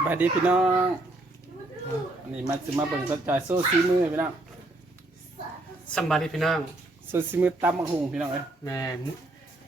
สบายดีพี่น้องอันนี้มาจะมาเบิ่งสดจอยโซ่ซีมือพี่น้องสำบายดีพี่น้องโซ่ซีมือตำมังหุงพี่น้องเอ้ยแม่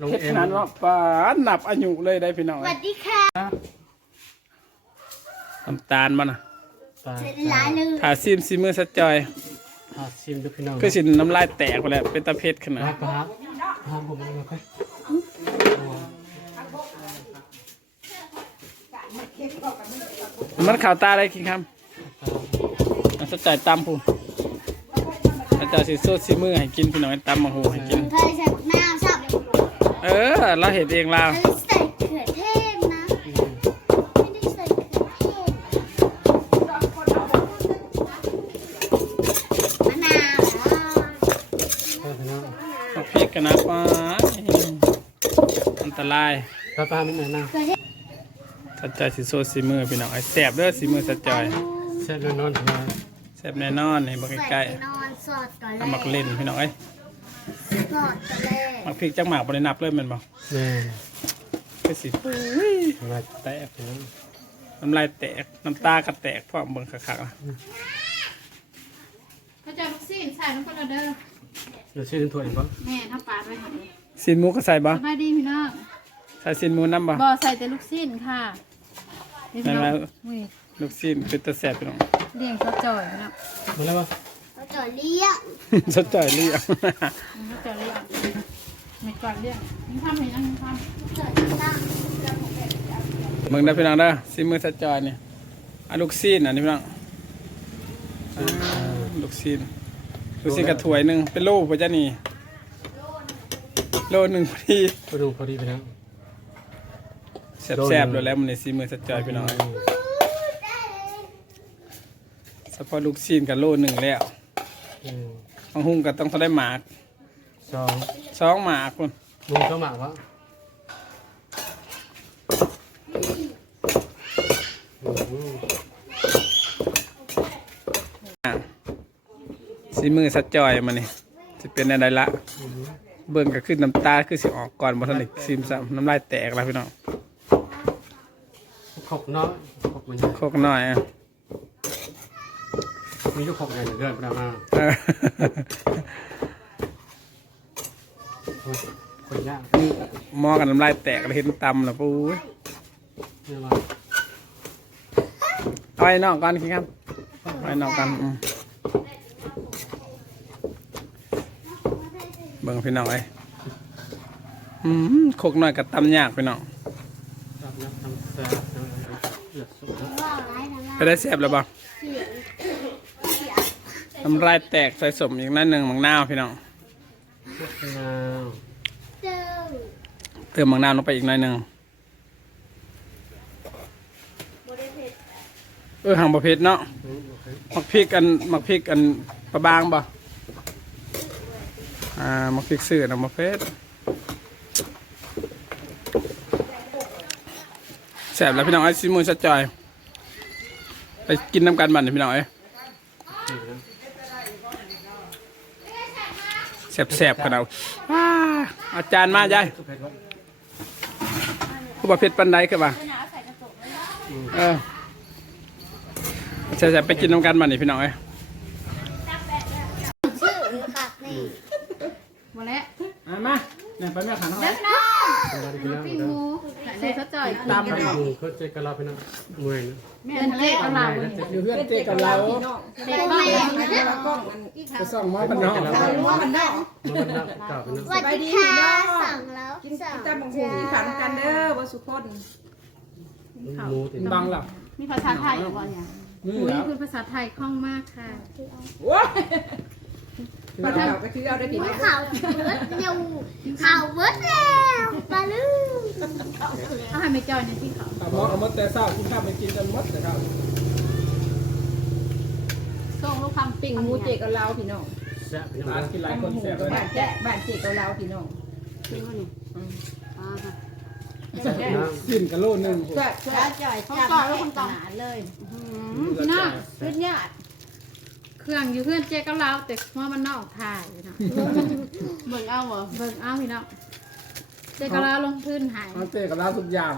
ลงเฮ็ดเอ็ขมนาดว่าปานนับอายุเลยได้พี่น้องสเอ้วัยสดีค่ะน้ำตาลมันน่ะตายเป็นร้านหนึ่งถ้าซีมซีมือสดจอยหาซิมดูพี่น้องคือสิน้ำลายแตกไปแล้วเป็นตะเพ็ดขนาดรักครับหอมผมเลยค่อย มันข่าวตาได้กี่คำมันสดจอยตำพูนสดจอยสิโซ่ซีมือให้กินพี่น้องให้ตำมังหุงให้กิน เคยใส่หน้าชอบเออ เราเห็นเองเราเคยใส่เขือเทศนะไม่ได้ใส่เขือเทศมะนาวเหรอพี่น้องเอาพริกกันนะป้าอันตรายป้าป้าไม่ไหนนะเขือเทศ สดจอยสิโซ่ซีมือพี่น้องไอ้แสบเด้อซีมือสดจอยเสร็จแล้วนอนพี่น้องแซ่บแน่นอนนี่บักใส่ใกล้ไปนอนสอดก่อนๆแล้เอามักเล่นพี่น้องเอ้ยสอดก่อนเลยมักพริกจักหมากบ่ได้นับเลยแม่นบ่แม่คือสิปุ้ยมาแตะพี่น้องน้ำลายแตกน้ำตาก็แตกพร้อมเบิ่งคักๆล่ะเขาจะเอาลูกซีนใส่ลงไปแล้วเด้อเดี๋ยวชื่อถึงถ้วยอีกป่ะแม่ทำปลาไว้ให้ซีนหมูก็ใส่บ่สบายดีพี่น้องใส่ซีนหมูน้ำบ่บ่ใส่แต่ลูกซีนค่ะ นี่พี่น้องนั่นแหละอุ้ยลูกซีนเป็นตะแซ่บพี่น้องเลี้ยงเขาจ่อยพี่น้องมาแล้วป่ะเราจะเลี้ยงสดจอยเรียกเขาจะเลี้ยงไม่ก่อนเลี้ยงนี่ทำให้นั่งทจะตั้งเบิ่งได้อพี่น้องเด้อซีมือสดจอยนี่อะลูกซีนอันนี้พี่น้องอ่าลูกซีนลูกซีนกระถวยหนึงเป็นโลบ่จ้ะนี่โลหนึงพอดีพอดูพอดีพี่น้อง แซ่บๆเลยแล้วมันในซีมือสดจอยพี่น้องเฉพาะลูกซีนกับโลหนึ่งแล้วอืมบางหุ่งก็ต้องเขาได้หมากสองสองหมากคุณลุงเข้ามาป่ะอืมซีมือสดจอยมันนี่จะเป็นอะไรละอืมเบิ่งก็ขึ้นน้ำตาคือสิออกก่อนบ่ทันได้ซีมซ้ำน้ำลายแตกแล้วพี่น้อง ขบเนาะขบมันโคกน้อยอะมีลูกขบไงเดือดประมาเออคนยากหมอกับน้ำลายแตกแล้วเห็นตำแล้วปู๊ยเนี่ยมาเอาไว้นอกก่อนคิดครับเอาไว้นอกกันอืมเบิ่งพี่น้องเอ้ยอืมโคกน้อยกับตำยากพี่น้อง จับน้ำทำแซ่บเดือดสุด ว่าอะ ไปได้แซ่บแล้วบ่เสียงเสียงน้ำลายแตกใส่สมอีกนั่นหนึ่งมังนาวพี่น้องเจ้าเติมมังนาวลงไปอีกหน่อยหนึ่งเออหางประเภทเนาะมักพริกอันมักพริกอันประบางบ่อ่ามักพริกซื่อนะประเภทแซ่บแล้วพี่น้องไอ้ซิมูนสะจอย ไปกินน้ำกันบันเดี๋ยวพี่น้องเอ้ยนี่นะแซ่บๆกันเอาว้าอาจารย์มายายสุดเผ็ดวะผู้ประเภทปันไดคือบ่าเออใช่ๆไปกินน้ำกันบันนี่พี่น้องเอ้ยชื่อค่ะนี่ำมาแล้วอะมา เนี่ยไปแม่ขันเขาแล้วน้องสบายดีพี่น้องปิ้งหมูใส่เขาจ่อยตามอืมเขาเจอกันเราพี่น้องเมื่อยนะแม่เจ๊กับเราอยู่เพื่อนเจกับเราเด็กบ้านเลยนะไปส่องหมอพันนอกมันนักเก่าพี่น้องสวัสดีค่ะสั่งแล้วกินสั่งตำบักหุ่งกินขันกันเด้อบ่สุคนหมูติดบังหลับมีภาษาไทยก่อนเนี่ยมืออุ้ยแล้วคือภาษาไทยคล่องมากค่ะโอ้ย ปลาเต่าก็คือเอาได้ผิดอุ้ยข่าวเวิร์ดเร็วข่าวเวิร์ดแล้วปลาลือเอาให้ไม่จ่อยในที่เขาเอาหมอเอาหมดแต่เศร้าคุณข้าไปกินกันหมดแต่ครับส่งลูกคำปิ่งหมูเจกับเราพี่น้องแซ่บพี่น้องร้านกินหลายคนหมูแซ่บกับเลยบ้านแจ๊บ้านเจกับเราพี่น้องกินกันโลนึงแซ่บแซ่บจ่อยเขาจ่อยแล้วคนต่อเลยพี่น้องสุดยอด เครื่องอยู่เพื่อนเจ๊กับเราแต่ว่ามันนอกถ่ายอยู่นะเบิ่งเอาเหรอเบิ่งเอาพี่น้องเจ๊กับเราลงพื้นหายมันเตะกับเราทุกอย่าง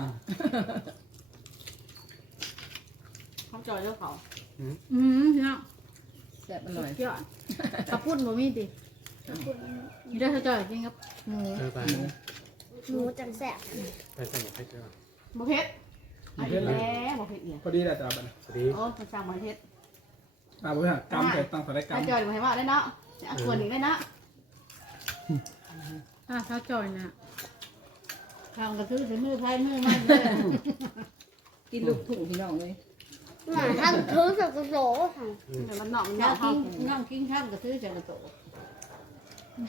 เขาจอยเจ้าเขาอืมอืมพี่น้องแซ่บอร่อยยอดกระปุ้นบ่มีติมีได้เขาจอยกินกับหมูเออไปหมูจังแสบไปสมุทรไปเจอบ่เผ็ดอันนี้แหละบ่เผ็ดเนี่ยพอดีแหละจ้าบัดนี้พอดีโอ้มันสั่งบ่เผ็ด อ่าบ่ฮะกำใส่ตั้งใส่ได้เขากำจอยบ่ให้ว่าได้เนาะอะควรอีกได้เนาะอ่าเขาจอยน่ะทางกระซื้อถึงมือไพ่มือมันเลยกินลูกถุงพี่น้องเลยหมาทำถือสักกระโสค่ะเดี๋ยวมันเนาะมันน้อเนาะงเขากินน้องกินข้าวกับซื้อเจลาโต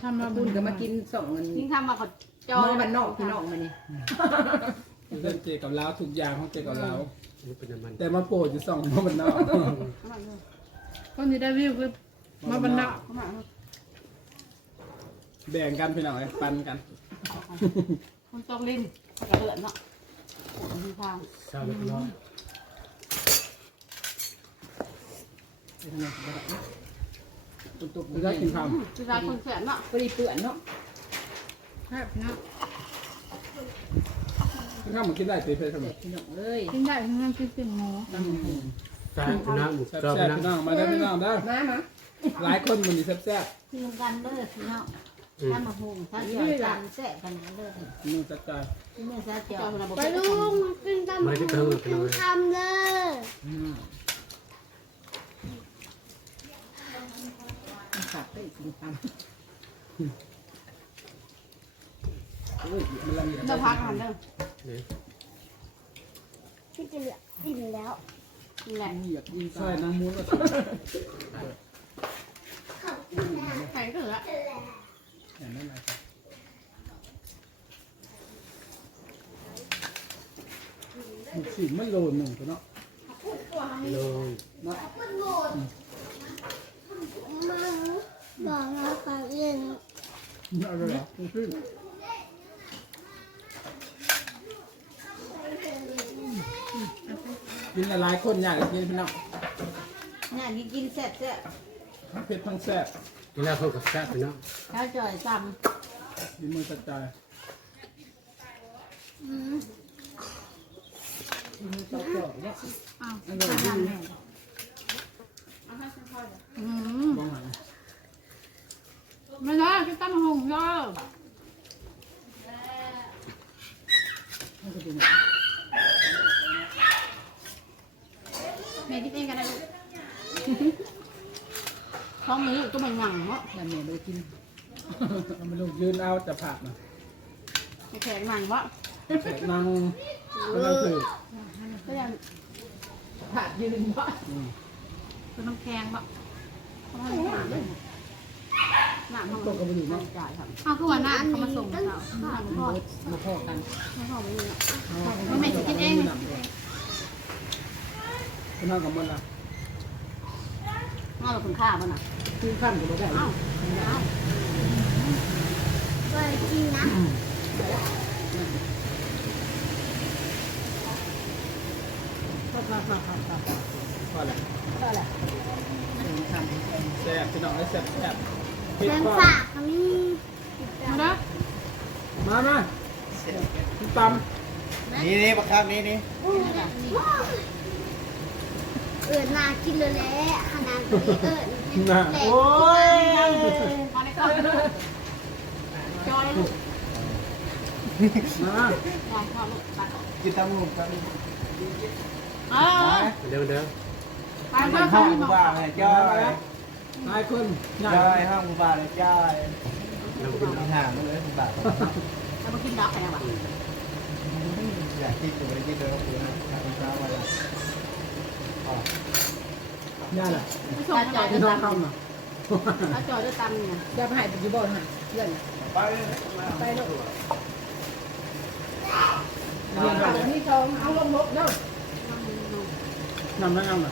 ทำมาคุบุณญก็มากินสองเงินยิ่งทำมาก็จจออยยบ้านนอกพี่น้องมานี่เรื่องเกี่ยวกับลาวทุกอย่างของเกี่ยวกับลาวนี่เป็นน้ำมันแต่มาโปรดอยู่สองมันนอก คนที่ได้วิวคือมาบรรดาแบ่งกันพี่น้องไอ้ปันกัน คนตกลิ้นกระเดือนเนาะมีทางเช้าเรียบร้อยตุกตุกคือได้กินข้าวคือร้านคนแสนเนาะพอดีเปื่อนเนาะแซ่บเนาะกินข้าวมันกินได้ตีเพชรครับเด็กพี่น้องเอ้ยกินได้ทั้งนั้นกินเป็นหมู ใช่พี่น้ำแซ่เจอบพี่ๆพี่น้น้ำองมาได้อพี่น้องได้อมามาหลายคนมันมีแซ่บคือกันเด้อพี่น้องอืมถ้ามาหุงถ้าเกี่ยวกันแสะกันเด้อๆมือจัดการเมื่อซาเจียวเจ้าคนละบอกไปลุงกินตำกินคำเลยอืมขาดไปกินตำโอ้ยมันละเอียดเจ้าพักหันเด้อนี่พี่จะเหลืออิ่มแล้ว นี่แหละเหยียบกินใช่น้ำมูนก็ไข่ก็เหลือเห็นไหมล่ะครับมันสีมันโลนหนึ่งตัวเนาะโลนคุณโบนมาบอกมาฟังเองเอาเลยเหรอมันขึ้น กินหลายๆคนอยากกินพี่น้องนี่นี่กินแสะแสะทั้งเผ็ดทั้งแซ่บนี่แล้วเขากับแซ่บพี่น้องถ้าจ่อยตมีมือจัดการเจ้าเจ้าเนี่ยอ้าวอร่อยดีนะอืมบ้องหันไม่ได้กินตั้มหงเด้อ มันก็เป็น แม่กินเองกันนะลูกท้ องมือก็มันหงังเนาะน้ำเนี่ยเลยกินเอามาลงยืนเอาจะผักนะแข็งหงังวะแขกนั่งก็นั่งคือก็ยังขาดยืนวะอืมเป็นน้ำแข็งวะเขาให้หนังหนังตกกันไปอยู่เนาะจ่ายครับอ้าวคือว่าหน้าเขามาส่งเราหนังทอดมาพ่อกันไม่พอไม่มีเอาไม่กินเองก็นั่งกับมันละน่าเราคุณค่าป่ะน่ะ กินข้ามก็ไม่ได้อ้าวก็กินนะข้าวข้าวข้าวข้าวข้าวพอแล้วทำแซ่บพี่น้องได้แซ่บแซ่บแมงก็ฝากก็มีมาเด้มามาตนี่นี่บักครับนี่นี่เอิญนากินเลยแหละขนาดนี้เอิญำ นะแหลโอ้ยมาเลยก่อนจอยลูกมาจอยพ่อลูกตัดออกกินตำหุ่นครับเออเดี๋ยวเดี๋ยวตายเพื่อนห้เขาองมีกูบอกบ้าให้จ้อยหลายคนใหญ่จ้อยห้องกูบ้าเลยจ้อยเรากินมีห่างเลยกูบ้าแล้วมากินดักอะไรบ้างอยากกินกูไม่ได้กินเลยกูนะทำเช้ามาแล้ว ใหญ่แหละผู้ชมจอยพี่ด้วยน้องตำทำนะแล้วจอยด้วยตำเนี่ยจะไปหายไปกี่บ่อฮะเพื่อนไปไปแล้วอันนี้ทองเอาลงรถเนาะนำนะนำนะ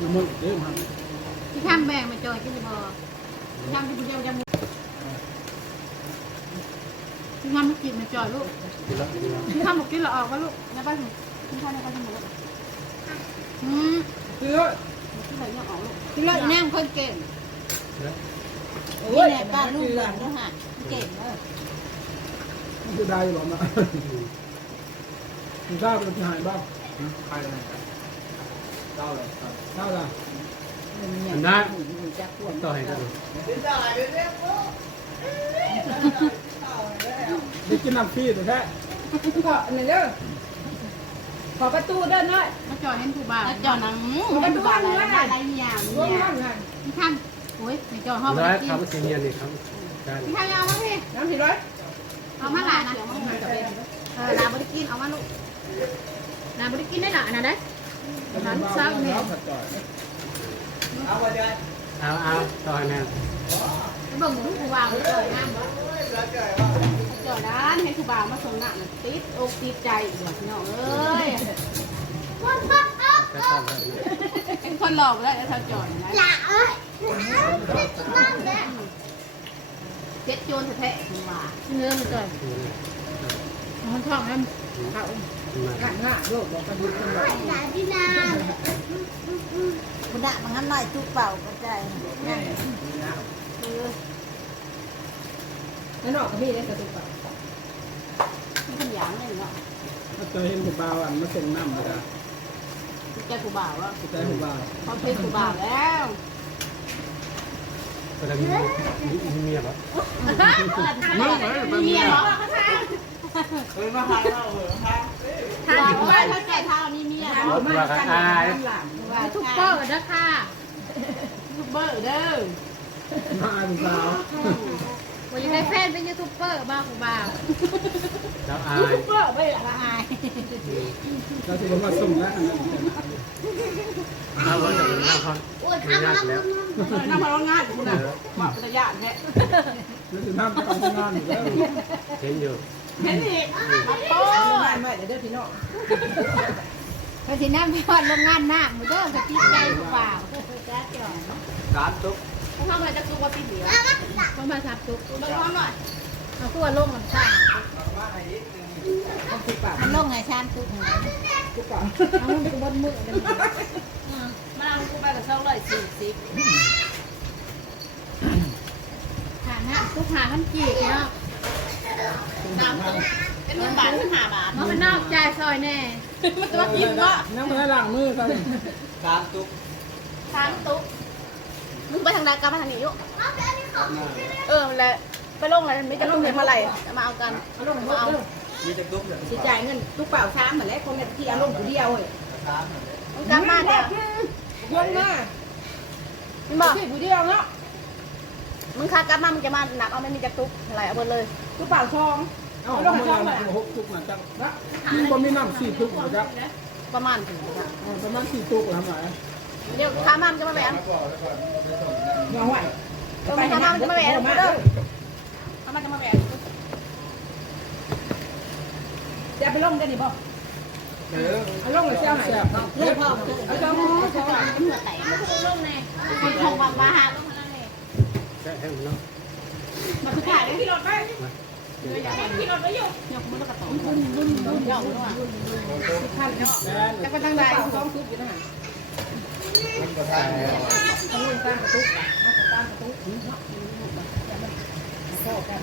น้ำมือเด้อครับที่ข้ามแบ่งมาจอยกินบ่ที่ข้ามที่ผู้เดียวจะมุที่ข้ามไม่กินมาจอยลูกกินแล้วกินแล้วที่ข้ามบอกกินเราออกว่าลูกในบ้านที่ข้ามในบ้านที่หมดแล้ว อืมเสื้อที่ไหนยังออกลูกที่เราแน่คนเก่งโอ้นี่ยแหละการลูกหลานด้วยฮะเก่งเด้อมันจะได้หรอนะคุณทราเป็นที่หายบ้างเไปเลยเล่าเลยเล่าเลยอันนั้นต่อให้กันได้กินน้ำฟรีแต่แท้ก็นี่เด้อ ขอประตูเด้อน้อยมาจอยเห็นผู้บ่าวแล้วจอนังมันบาอะไรอะไรเนี่ยร่วมเนี่ยห้องกันพี่ข้างโอ้ยไม่จอยห้องแล้วมากินทำสิ่งนี้นี่ครับได้พี่ข้างเอามาพี่น้ำสิร้อยเอามาหลานนะเออนาบริกินเอามาลูกนาบริกินได้หล่ะนะได้ร้านซักเนี่ยสัจจอยเอาไปเลยเอาเอาต่อให้แม่เบิ่งหมูผู้บ่าวจอยน้ำ จอด้านให้ครูบาวมาส่งหนักติดอกติดใจอีกว่าพี่น้องเอ้ยวันพักอะจะต้องให้เป็นคนหลอกแล้วไอ้เท่าจอยนะหล่ะเอ้ยไม่ต้องแล้เจ็ดโจรแท้ๆครูบาเนื้อมันจอยมันท้องน้ำเขาหน้าหน้าโลกบอกกันดูกันบอกหล่ะพี่นาคุณดะมันงั้นหน่อยจุกเป่าก็ใจนั่นแล้วนอกก็มีได้กระตุกเป่า กที่ขยันเลยเนาะมาเจอเห็นผู้บ่าวอันมาส่งน้ำเลยจ้ะแกครูบาว่าใจผู้บ่าวเขาเป็นครูบาแล้วก็ได้มีมีเมียบ่มีเมียเหรอเฮ้ยมาหาเราเหรอฮะถ้าว่าถ้าแก่เท่ามีเมียน้ำเนาะมากันน้ำหลานว่าทุทุกกเปเปิ้อลร์นะค่ะทุกเบอร์เด้อมาอายผู้สาว วันยังได้แฟนเป็นยูทูบเบอร์บ้าผู้บ่าวแล้วอาทุยกเบอร์ไม่ละอายเราจะมาส่งแล้วอันนั้นเอาไว้จะเป็นหน้าเขาโอ้ยมีทำหน้าทำแล้วทำน้ำมันงานคุณน่ะบอกเป็นญาติแท้แล้วจะน้ำจะเอาที่งานอยู่แล้วเห็นอยู่เห็นอีกมาโต้บ้านไว้เดี๋ยวพี่น้องไปสิน้ำพี่พอดโรงงานหน้ามือเด้อกับพี่ใจผู้บ่าวจ้าจ่อยสามตุ๊ก พวกเขาเลยจะสู้ว่าปีเหลือต้องมาสับจุกเบิ่งเขาหน่อยเอาตัวลงลำชากระตุกปากมันลงไงชานตุ๊กตุกปากเอามันเป็นบนมือเลยมาเอากูไปกับเซาเลยสี่สิบหาหน้าทุกหาขั้นจีบเนาะน้ำเป็นเงินบาทเป็นห้าบาทมันเป็นนอกใจซอยแน่ มันจะมากินก็น้ำมันล้างมือครับสามตุ๊กชานตุ๊ก มึงไปทางใดกันไปทางนี้อยู่เอาไปอันนี้ของพี่นะเออแล้วไปลงอะไรไม่จะลงเงินเท่าไหร่จะมาเอากันเอาลงมาเอามีแต่ตุ๊กเนี่ยสิจ่ายเงินตุกเปล่าช้าเหมือนแล้วคนที่เอาลงกูเดียวเว้ยสามมึงกลับมาเดี๋ยวเงินมามึงบอกที่กูเดียวเนาะมึงคากลับมามึงจะมาหนักเอาไม่มีจักตุ๊กอะไรเอาหมดเลยตุกเปล่าซองเอาเอาลลงงมามาซองเลยหกทุกนะจังนะมีบ่มีน้ำสี่ทุกนะจ๊ะประมาณถึงประมาณสี่ทุกทำไม เดี๋ยวข้ามามึงจะมาแหวนเงาไหวไปข้ามามึงจะมาแหวนมาเด้อข้ามาจะมาแหวนจะไปลงกันนี่บ่เออเอาลงเลยเจ้าไหนแซ่บครับเลือกพ่อเอาซองเอาซองเหงื่อแตกลงในคนทองบางมาหาลงมาเลยแค่ให้มันเนาะมาคือถ่ายขี่รถไปขี่รถไปอยู่ยกมือแล้วก็ตบบุ้นบุ้นบุ้นยอกมือท่านเนาะแม่นจะไปทางใดซองซุปอยู่ทางไหน มันก็ได้ต้องลงตามกระตุกตามกระตุกเนาะโซ่กัน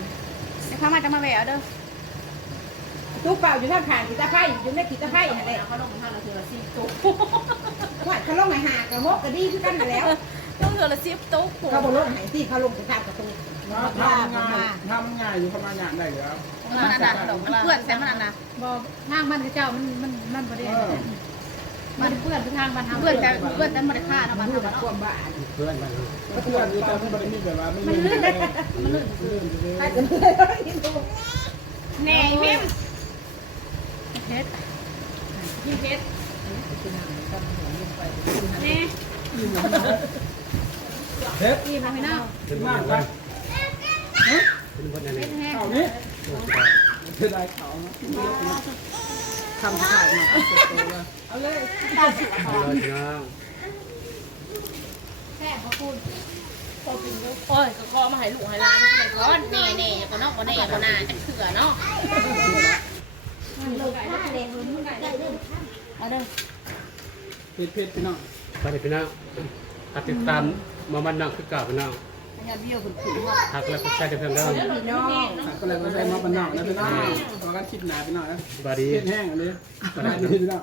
ข้ามาจะมาแหวนเด้อตุ๊กเปล่าอยู่ท่าขางกีตาไพ่อยู่ในกีตาไพ่อะไรเขาลงมาเราเถื่อสิตุ๊กว่าเขาลงไหนหากระมกกระดีคือกันมาแล้วต้องเถื่อละสิบตุ๊กเขาบอกลงไหนที่เขาลงไปทางกระตุกทำง่ายทำง่ายอยู่ประมาณอย่างได้แล้วมันอันนั้นมันเพื่อนแต่มันอันนั้นบอกทางบ้านเจ้ามันมันมันประเด็น มันเพื่อนคือทางบ้านทางเพื่อนแต่เพื่อนแต่มันค่าเนาะมันดูเนาะแต่ความบ้าเพื่อนมันก็เพื่อนอยู่แต่ไม่ได้มีแบบว่าไม่มีมันลื่นมันลื่นเลยใครจะไม่ได้ยินตัวแหน่พิมเพชรพิมเพชรแหน่เฮ็ดตีมาพี่น้องเป็นมากคนะนเป็นคนอะไรแห้งเอานี้เธอได้เขา ทำถ่ายมาเอาเลยเราชนะแค่พระคุณโอ้ยก็คอมาให้ลูกให้ร้านเลยก้อนแน่แน่ก็นอกก็แน่ก็น่าจะเถื่อเนาะเอาเด้อเพชรเพชรพี่น้องไปเด็กพี่น้องติดตามมามันนั่งคือเก่าพี่น้อง ย่าเบี้ยวคุณคุณหักแล้วก็ใช้เพื่อนเดิมพี่น้องก็เลยมาใส่มาบ้านนอกนะพี่น้องพอกันคิดหนาพี่น้องนะบาดีเพชรแห้งอันนี้ขนาดนี้พี่น้อง